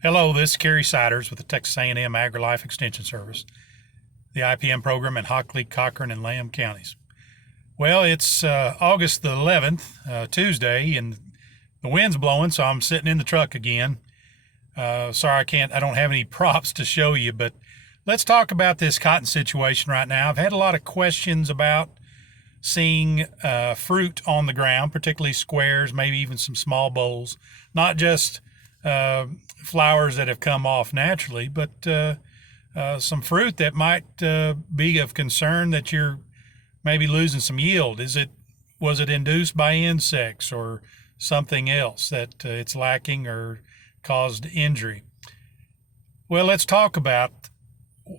Hello, this is Kerry Siders with the Texas A&M AgriLife Extension Service, the IPM program in Hockley, Cochran, and Lamb counties. Well, it's August the 11th, Tuesday, and the wind's blowing, so I'm sitting in the truck again. Sorry, I don't have any props to show you, but let's talk about this cotton situation right now. I've had a lot of questions about seeing fruit on the ground, particularly squares, maybe even some small bowls, not just uh, flowers that have come off naturally, but some fruit that might be of concern that you're maybe losing some yield. Was it induced by insects or something else that it's lacking or caused injury? Well, let's talk about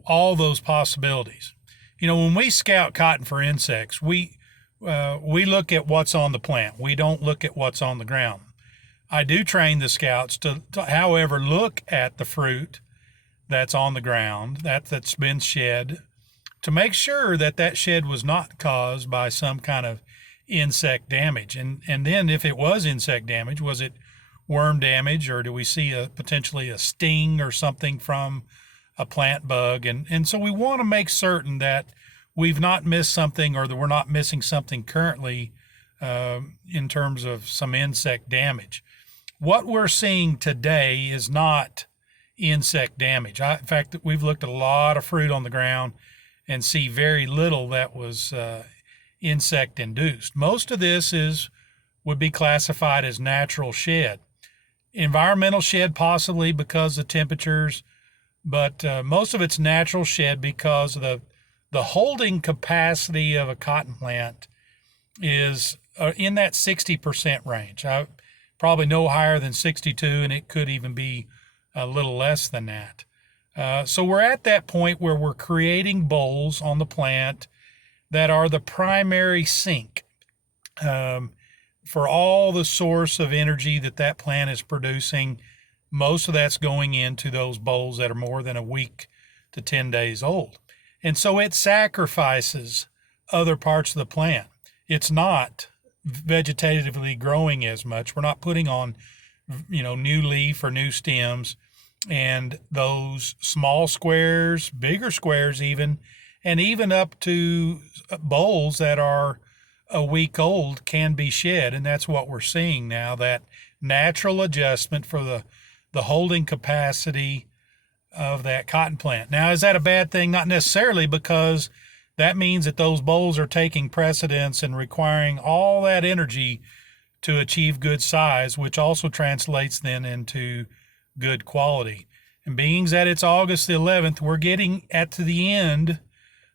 all those possibilities. When we scout cotton for insects, we look at what's on the plant. We don't look at what's on the ground. I do train the scouts to however, look at the fruit that's on the ground, that's been shed, to make sure that that shed was not caused by some kind of insect damage. And then if it was insect damage, was it worm damage, or do we see potentially a sting or something from a plant bug? And so we want to make certain that we've not missed something, or that we're not missing something currently in terms of some insect damage. What we're seeing today is not insect damage. In fact, we've looked at a lot of fruit on the ground and see very little that was insect induced. Most of this would be classified as natural shed. Environmental shed possibly because of temperatures, but most of it's natural shed because of the holding capacity of a cotton plant is in that 60% range. Probably no higher than 62, and it could even be a little less than that. So we're at that point where we're creating bowls on the plant that are the primary sink for all the source of energy that plant is producing. Most of that's going into those bowls that are more than a week to 10 days old. And so it sacrifices other parts of the plant. It's not vegetatively growing as much. We're not putting on, new leaf or new stems, and those small squares, bigger squares even, and even up to bowls that are a week old can be shed. And that's what we're seeing now, that natural adjustment for the holding capacity of that cotton plant. Now, is that a bad thing? Not necessarily, because that means that those bowls are taking precedence and requiring all that energy to achieve good size, which also translates then into good quality. And being that it's August the 11th, we're getting at the end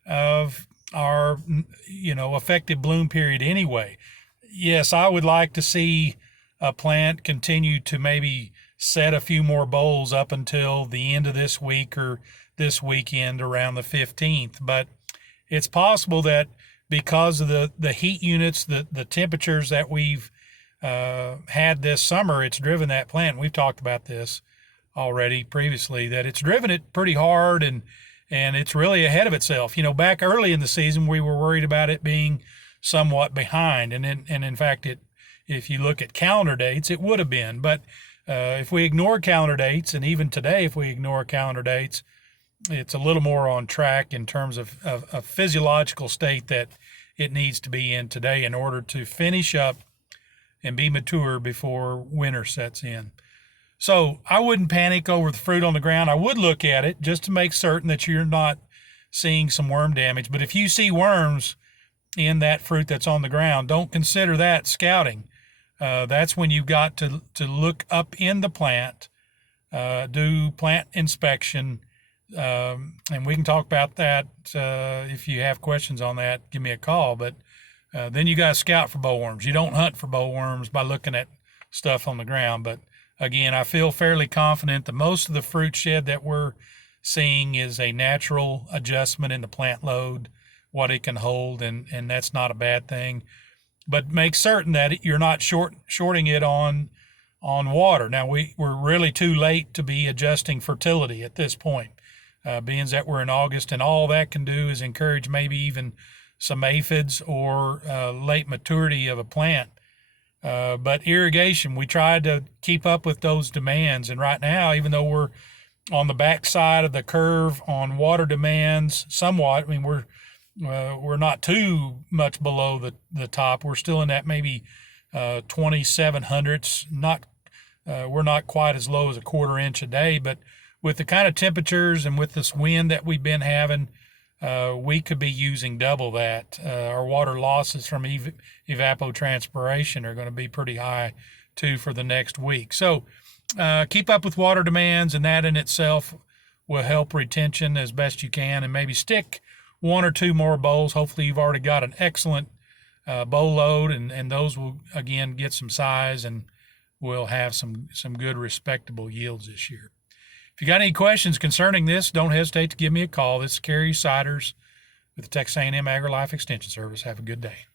of our, effective bloom period anyway. Yes, I would like to see a plant continue to maybe set a few more bowls up until the end of this week or this weekend around the 15th. But it's possible that because of the heat units, the temperatures that we've had this summer, it's driven that plant. We've talked about this already previously, that it's driven it pretty hard, and it's really ahead of itself. Back early in the season, we were worried about it being somewhat behind, and in fact, if you look at calendar dates, it would have been. But if we ignore calendar dates, and even today, if we ignore calendar dates, it's a little more on track in terms of a physiological state that it needs to be in today in order to finish up and be mature before winter sets in. So I wouldn't panic over the fruit on the ground. I would look at it just to make certain that you're not seeing some worm damage. But if you see worms in that fruit that's on the ground, don't consider that scouting. That's when you've got to look up in the plant, do plant inspection, and we can talk about that. If you have questions on that, give me a call. But then you got to scout for bollworms. You don't hunt for bollworms by looking at stuff on the ground. But again, I feel fairly confident that most of the fruit shed that we're seeing is a natural adjustment in the plant load, what it can hold, and that's not a bad thing. But make certain that you're not shorting it on water. Now, we're really too late to be adjusting fertility at this point, being that we're in August, and all that can do is encourage maybe even some aphids or late maturity of a plant But irrigation, we tried to keep up with those demands. And right now, even though we're on the backside of the curve on water demands somewhat, I mean, we're not too much below the top. We're still in that maybe 2700s. We're not quite as low as a quarter inch a day, but with the kind of temperatures and with this wind that we've been having, we could be using double that. Our water losses from evapotranspiration are going to be pretty high too for the next week. So keep up with water demands, and that in itself will help retention as best you can, and maybe stick one or two more bowls. Hopefully you've already got an excellent bowl load, and those will again get some size, and we'll have some good respectable yields this year. If you got any questions concerning this, don't hesitate to give me a call. This is Kerry Siders with the Texas A&M AgriLife Extension Service. Have a good day.